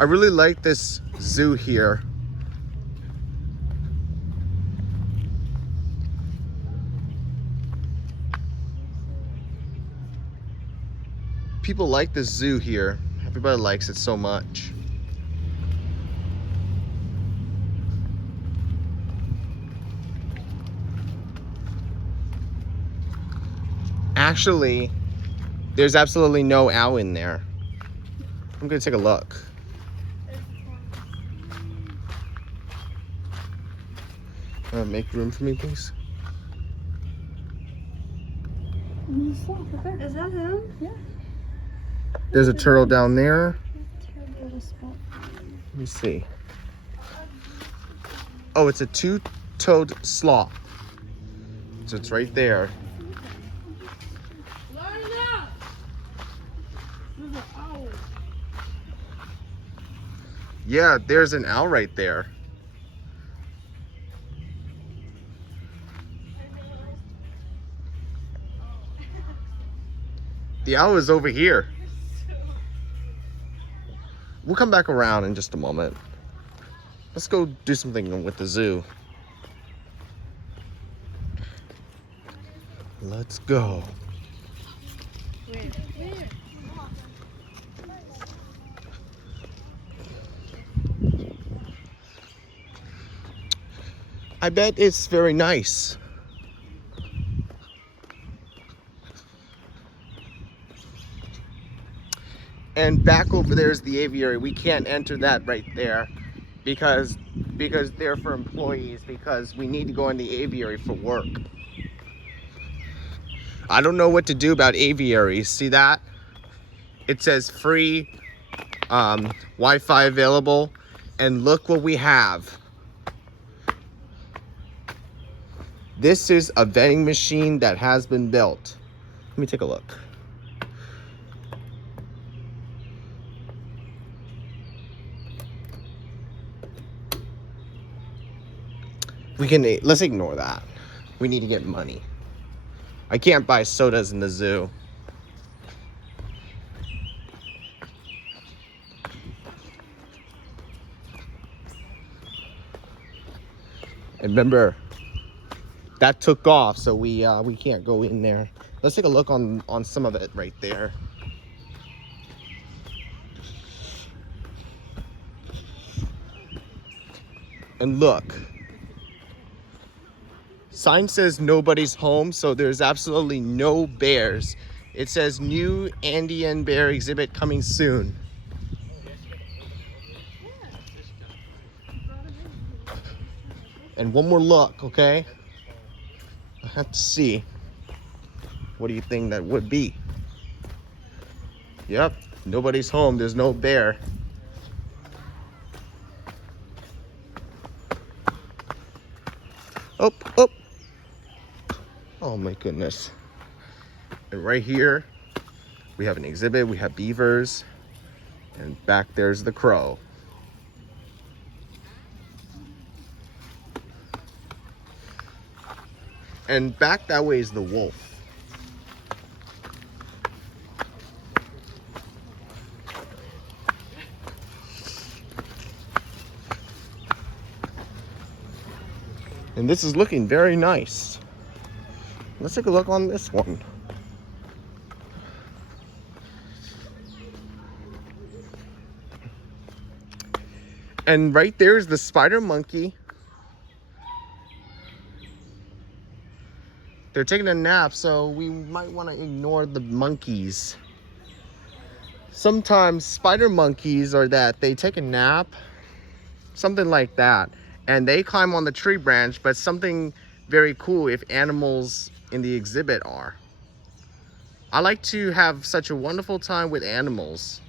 I really like this zoo here. People like this zoo here. Everybody likes it so much. Actually, there's absolutely no owl in there. I'm gonna take a look. Make room for me, please. Is that him? Yeah. There's a turtle down there. Terrible spot. Let me see. Oh, it's a two-toed sloth. So it's right there. Line up! There's an owl. Yeah, there's an owl right there. The owl is over here. We'll come back around in just a moment. Let's go do something with the zoo. Let's go. Where? I bet it's very nice. And back over there is the aviary. We can't enter that right there because they're for employees, because we need to go in the aviary for work. I don't know what to do about aviaries. See that? It says free Wi-Fi available, and look what we have. This is a vending machine that has been built. Let me take a look. Let's ignore that. We need to get money. I can't buy sodas in the zoo. And remember, that took off, so we can't go in there. Let's take a look on some of it right there. And look. Sign says nobody's home, so there's absolutely no bears. It says new Andean bear exhibit coming soon. And one more look, okay? I have to see. What do you think that would be? Yep, nobody's home. There's no bear. Oh, oh. Oh my goodness. And right here, we have an exhibit. We have beavers. And back there's the crow. And back that way is the wolf. And this is looking very nice. Let's take a look on this one. And right there is the spider monkey. They're taking a nap, so we might want to ignore the monkeys. Sometimes spider monkeys are that they take a nap, something like that, and they climb on the tree branch, but something very cool if animals in the exhibit are. I like to have such a wonderful time with animals.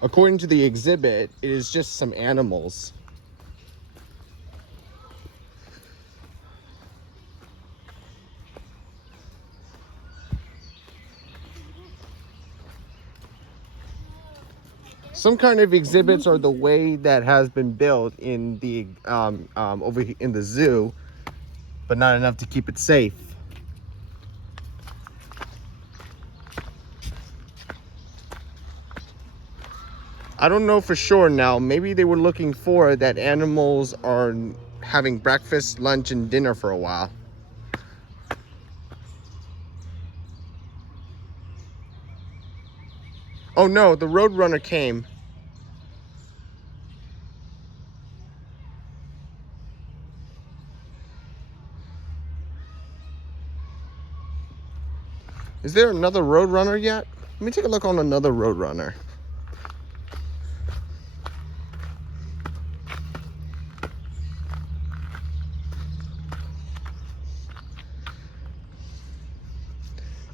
According to the exhibit, it is just some animals. some kind of exhibits are the way that has been built in the in the zoo, but not enough to keep it safe. I don't know for sure now. Maybe they were looking for that animals are having breakfast, lunch, and dinner for a while. Oh no, the Roadrunner came. Is there another Roadrunner yet? Let me take a look on another Roadrunner.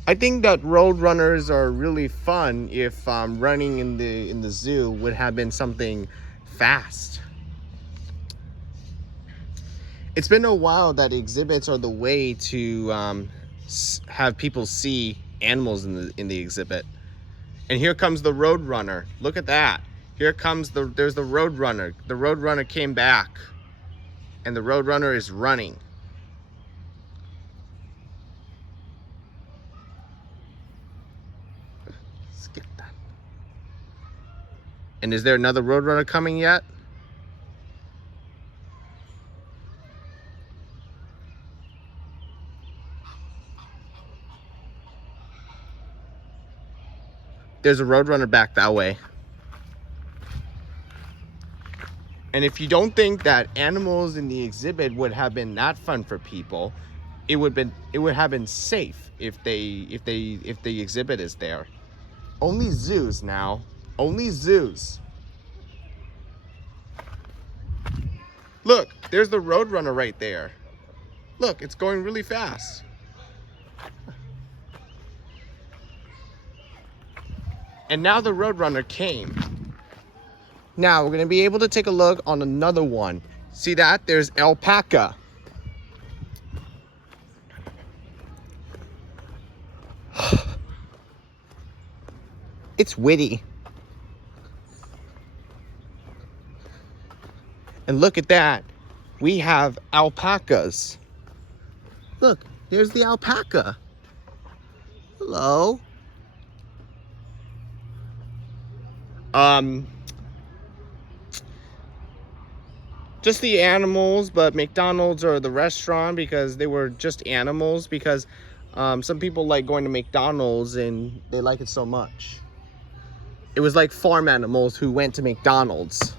I think that Roadrunners are really fun if running in the zoo would have been something fast. It's been a while that exhibits are the way to have people see animals in the exhibit. And here comes the Roadrunner. Look at that. Here comes there's the Roadrunner. The Roadrunner came back, and the Roadrunner is running. Skip that. And is there another Roadrunner coming yet? There's a Roadrunner back that way. And if you don't think that animals in the exhibit would have been that fun for people, it would have been safe if the exhibit is there. Only zoos now. Only zoos. Look, there's the Roadrunner right there. Look, it's going really fast. And now the Roadrunner came. Now we're gonna be able to take a look on another one. See that? There's alpaca. It's witty. And look at that. We have alpacas. Look, here's the alpaca. Hello. Just the animals, but McDonald's or the restaurant because they were just animals because some people like going to McDonald's and they like it so much. It was like farm animals who went to McDonald's.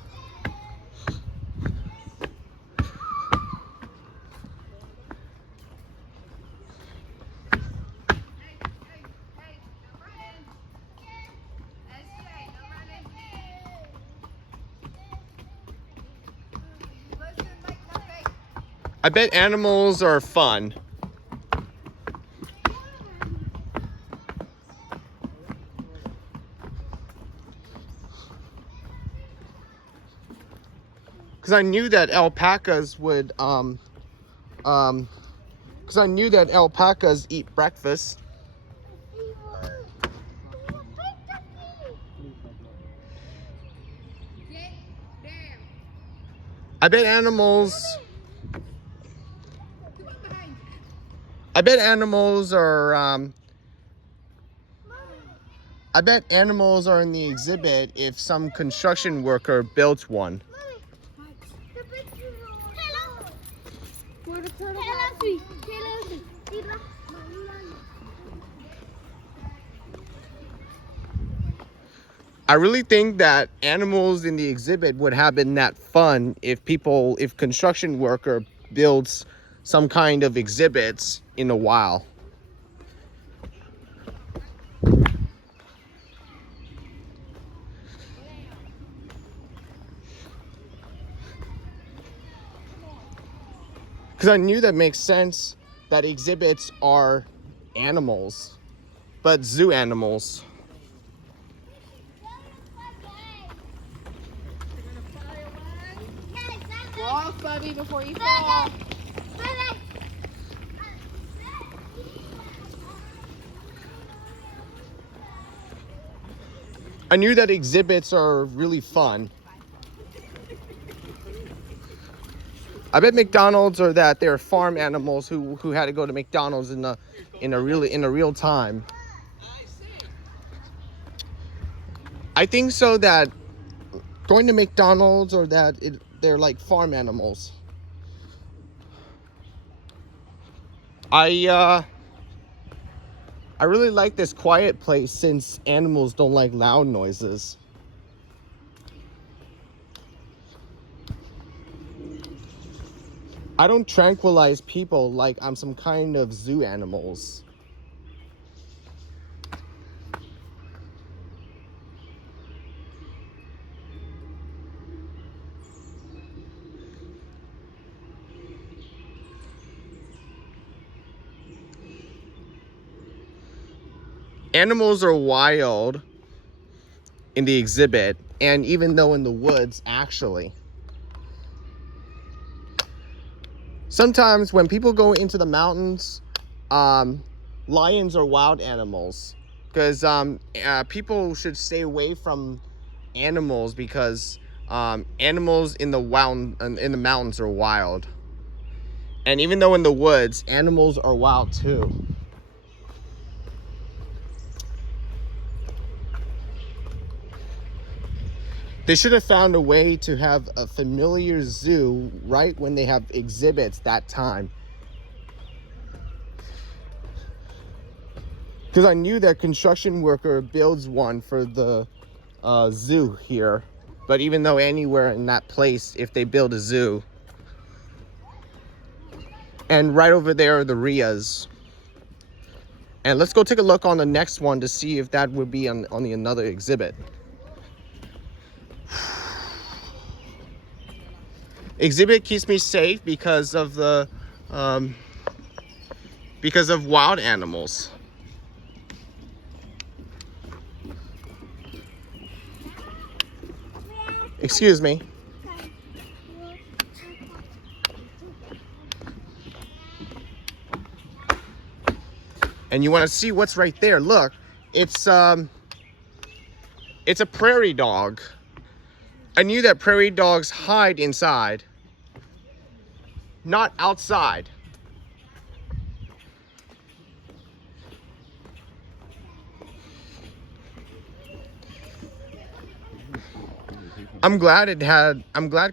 I bet animals are fun. Because I knew that alpacas would, because I knew that alpacas eat breakfast. I bet animals are, I bet animals are in the exhibit if some construction worker built one. I really think that animals in the exhibit would have been that fun if construction worker builds some kind of exhibits in a while. Because I knew that makes sense that exhibits are animals, but zoo animals. Walk, Bubby, before you fall. I knew that exhibits are really fun. I bet McDonald's or that they're farm animals who had to go to McDonald's in a real time. I think so that going to McDonald's or that they're like farm animals. I really like this quiet place since animals don't like loud noises. I don't tranquilize people like I'm some kind of zoo animals. Animals are wild in the exhibit, and even though in the woods, actually. Sometimes when people go into the mountains, lions are wild animals, because people should stay away from animals because animals in the mountains are wild. And even though in the woods, animals are wild too. They should have found a way to have a familiar zoo right when they have exhibits that time. Because I knew that construction worker builds one for the zoo here. But even though anywhere in that place, if they build a zoo. And right over there are the RIAs. And let's go take a look on the next one to see if that would be on the another exhibit. Exhibit keeps me safe because of the because of wild animals. Excuse me. And you want to see what's right there? Look, it's a prairie dog. I knew that prairie dogs hide inside, not outside. I'm glad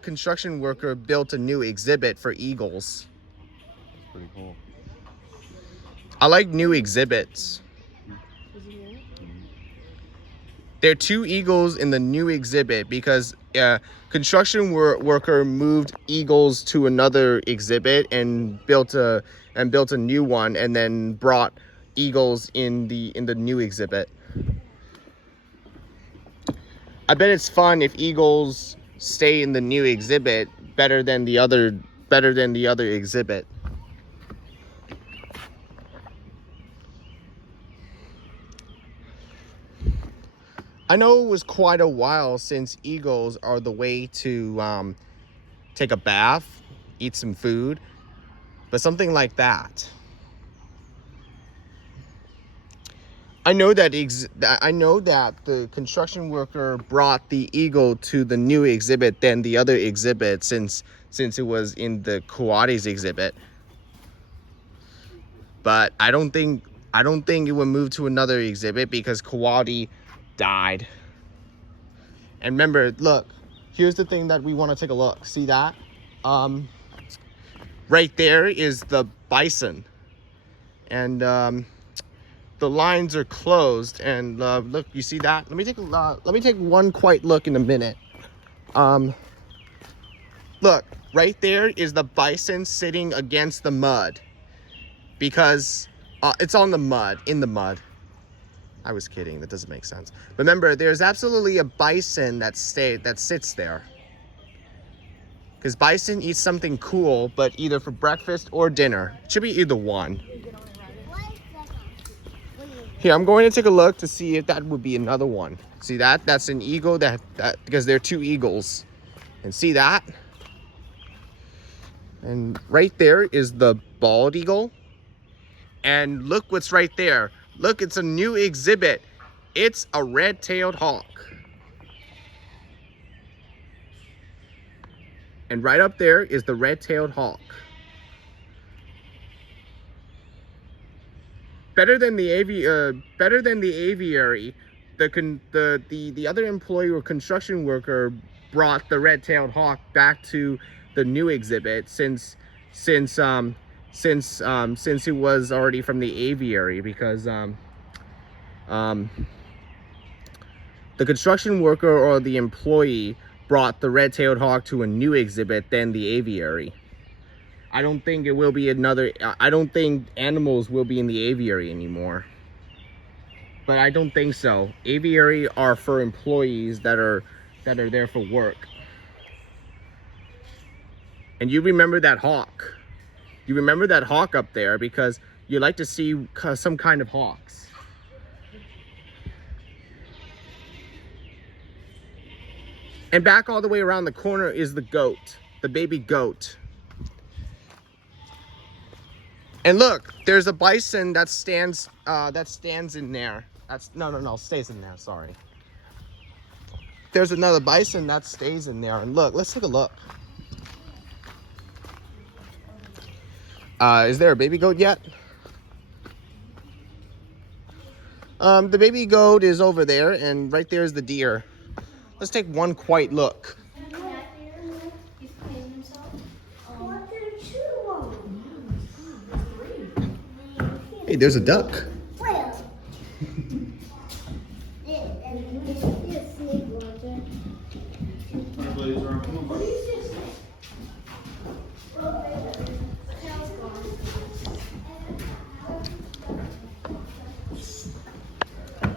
construction worker built a new exhibit for eagles. That's pretty cool. I like new exhibits. There are 2 eagles in the new exhibit because construction worker moved eagles to another exhibit and built a new one, and then brought eagles in the new exhibit. I bet it's fun if eagles stay in the new exhibit better than the other exhibit. I know it was quite a while since eagles are the way to take a bath, eat some food, but something like that. I know that the construction worker brought the eagle to the new exhibit than the other exhibit since it was in the coatis exhibit. But I don't think it would move to another exhibit because coati died. And remember, look, here's the thing that we want to take a look. See that? Right there is the bison. And the lines are closed, and look, you see that? Let me take one quiet look in a minute. Look, right there is the bison sitting against the mud because it's on the mud, in the mud. I was kidding, that doesn't make sense. Remember, there's absolutely a bison that sits there. Because bison eats something cool, but either for breakfast or dinner. It should be either one. Here, I'm going to take a look to see if that would be another one. See that? That's an eagle because there are 2 eagles. And see that? And right there is the bald eagle. And look what's right there. Look, it's a new exhibit. It's a red-tailed hawk. And right up there is the red-tailed hawk. Better than the aviary, the other employee or construction worker brought the red-tailed hawk back to the new exhibit since it was already from the aviary, because the construction worker or the employee brought the red-tailed hawk to a new exhibit than the aviary. I don't think it will be another. I don't think animals will be in the aviary anymore. But I don't think so. Aviary are for employees that are there for work. And you remember that hawk. You remember that hawk up there because you like to see some kind of hawks. And back all the way around the corner is the goat, the baby goat. And look, there's a bison that stands in there. That's no, stays in there, sorry. There's another bison that stays in there. And look, let's take a look. Is there a baby goat yet? The baby goat is over there, and right there is the deer. Let's take one quiet look. Hey, there's a duck.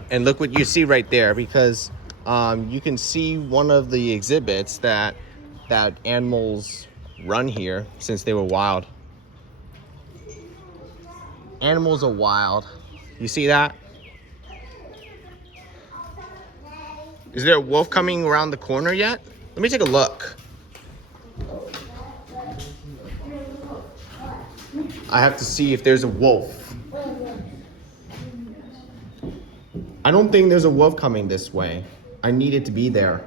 And look what you see right there, because you can see one of the exhibits that animals run here since they were wild. Animals are wild. You see that? Is there a wolf coming around the corner yet? Let me take a look. I have to see if there's a wolf. I don't think there's a wolf coming this way. I need it to be there.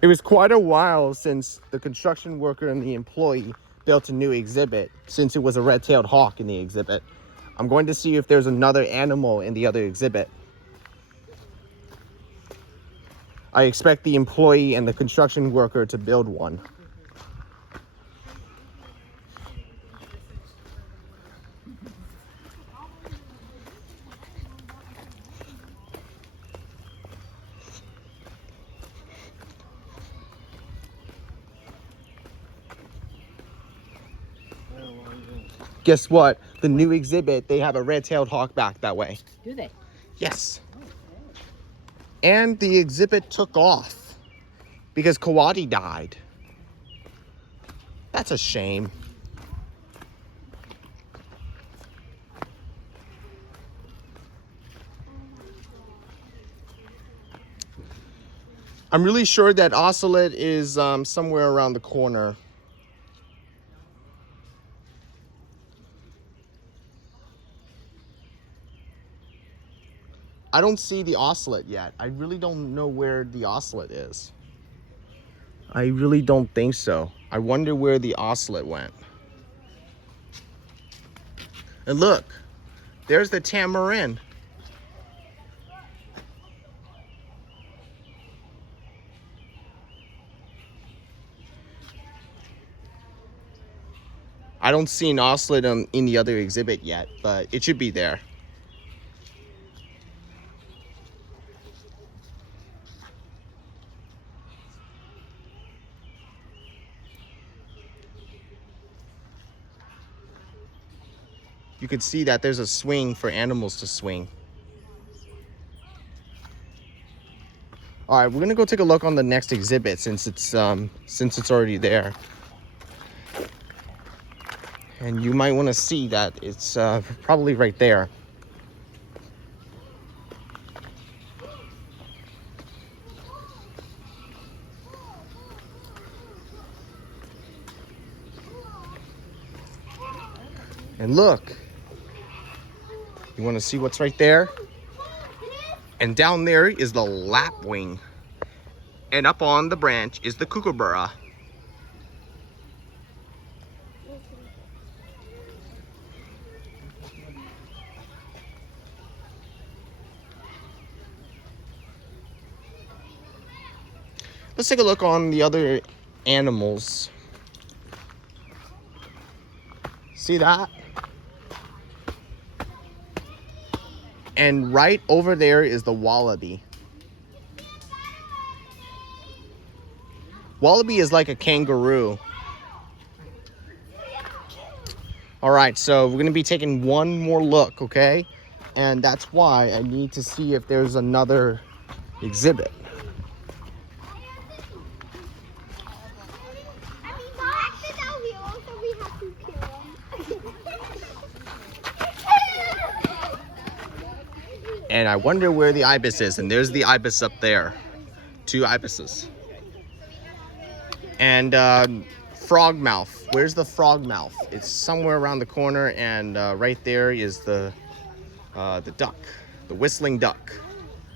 It was quite a while since the construction worker and the employee built a new exhibit, since it was a red-tailed hawk in the exhibit. I'm going to see if there's another animal in the other exhibit. I expect the employee and the construction worker to build one. Guess what? The new exhibit, they have a red-tailed hawk back that way. Do they? Yes. And the exhibit took off because Kawadi died. That's a shame. I'm really sure that Ocelot is somewhere around the corner. I don't see the Ocelot yet. I really don't know where the Ocelot is. I really don't think so. I wonder where the Ocelot went. And look, there's the tamarin. I don't see an Ocelot in the other exhibit yet, but it should be there. You can see that there's a swing for animals to swing. All right, we're gonna go take a look on the next exhibit since it's already there. And you might want to see that it's probably right there. And look, you want to see what's right there? And down there is the lapwing. And up on the branch is the kookaburra. Let's take a look on the other animals. See that? And right over there is the wallaby. Wallaby is like a kangaroo. All right, so we're gonna be taking one more look, okay? And that's why I need to see if there's another exhibit. And I wonder where the ibis is. And there's the ibis up there. 2 ibises. And frogmouth. Where's the frogmouth? It's somewhere around the corner. And right there is the duck. The whistling duck.